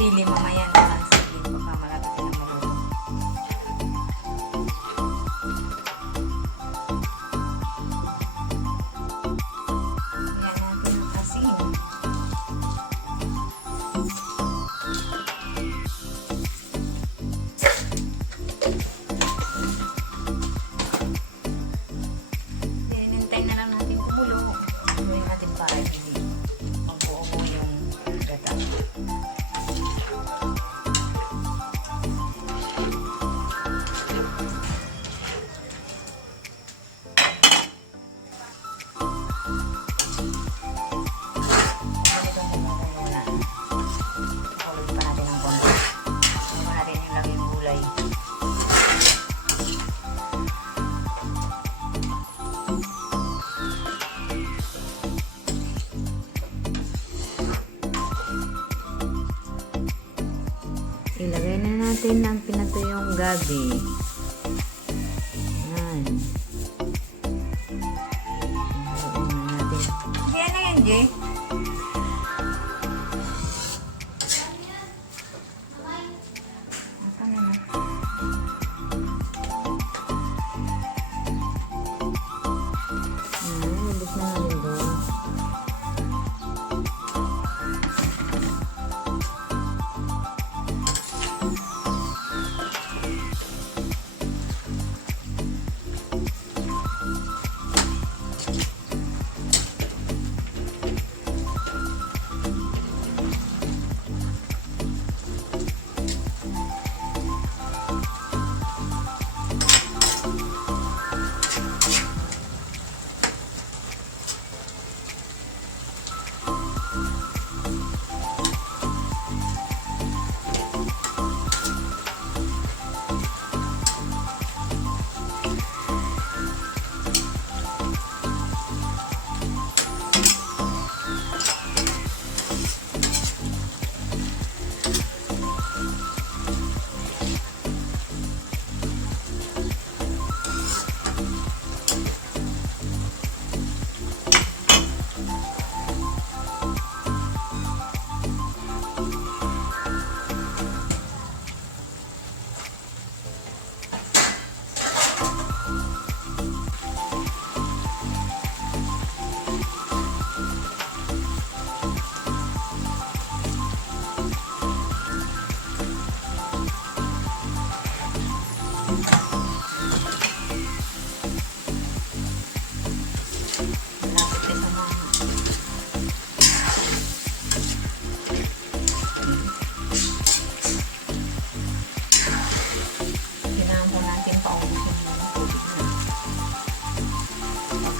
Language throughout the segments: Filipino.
sili mamaya naman. Sili baka malapit na maluto. Yan natin ang asin. Hinintay na lang natin kumulo. Gawin natin para hindi pagbuo mo yung gata. Ganito muna. Pakuloy pa natin ng konti. Hindi mo natin yung lagay yung gulay. Ilagay na natin ang pinatuyong gabi. Yan. Ilagay na natin. Diyan na yan, Jay. Ubus na natin doon.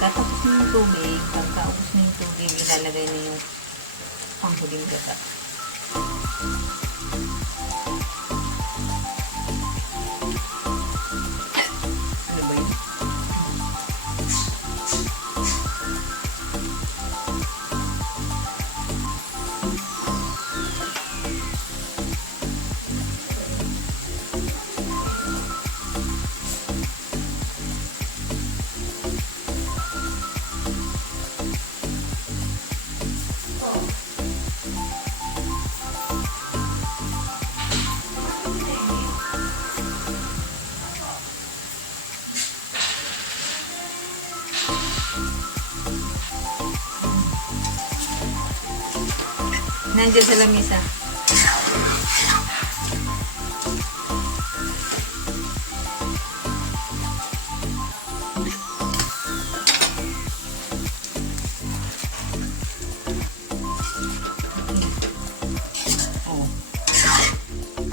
Pagkatapos na yung tubig, pagkaubos na yung tubig, ilalagay na yung panghuling gata. Ano ba yun? Nandiyan sa lamisa.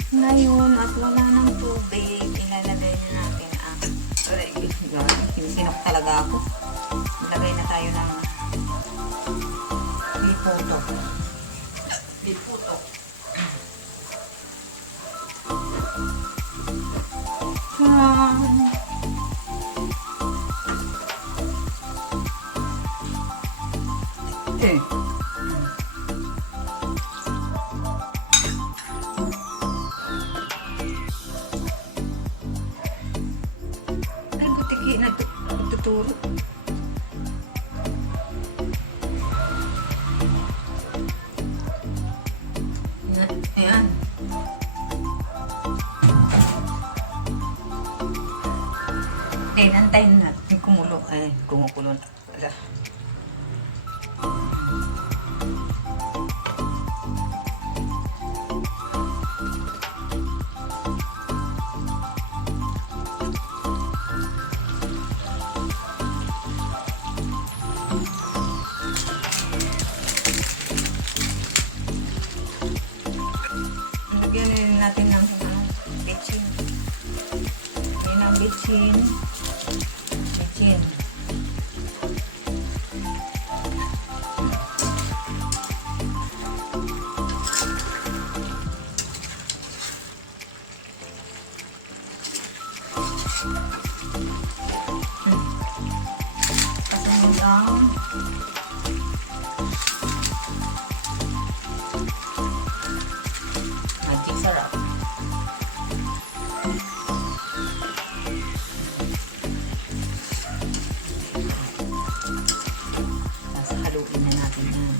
Ngayon, at wala ng tubig, ilalagay na natin ang sinisinok talaga ako. Ilagay na tayo ng lipoto. Lipoto. Ay, butiki na tuturo. Ayan. Okay, nantayin natin kumulo. Ay, kumukulo na pala. Lagyan na natin ng bitchin. Ayan ang bitchin. Bitchin. Kasunod ang magic sarap. Tapos haluin na natin yan.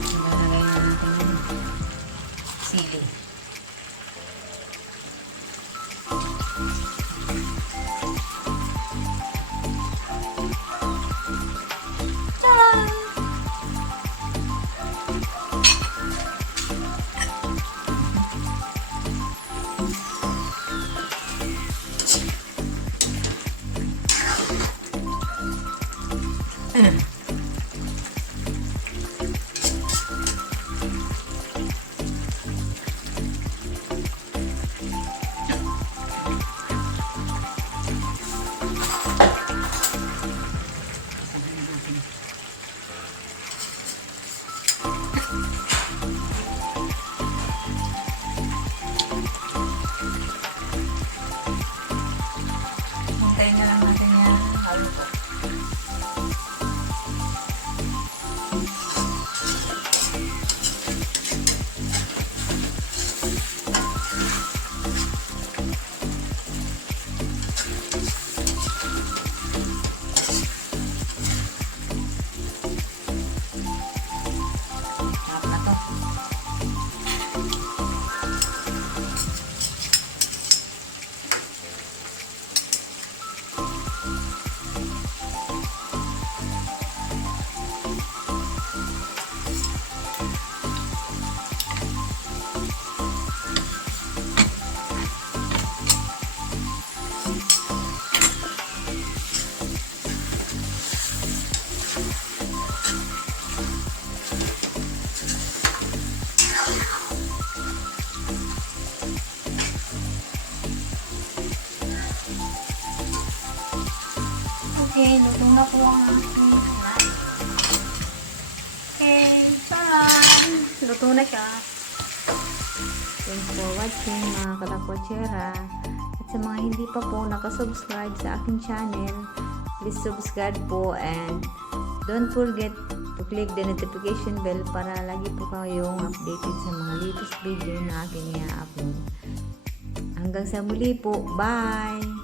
Ilalagay na natin yung sili. Tara! Hintayin na lang natin yan. Haluto. Sarap na to. Okay, luto na po ang aking snack. Okay, sarap! Luto na siya. Thanks for watching mga kalakotsera. At sa mga hindi pa po nakasubscribe sa aking channel, please subscribe po and don't forget to click the notification bell para lagi po kayong updated sa mga latest video na aking i-upload. Hanggang sa muli po. Bye!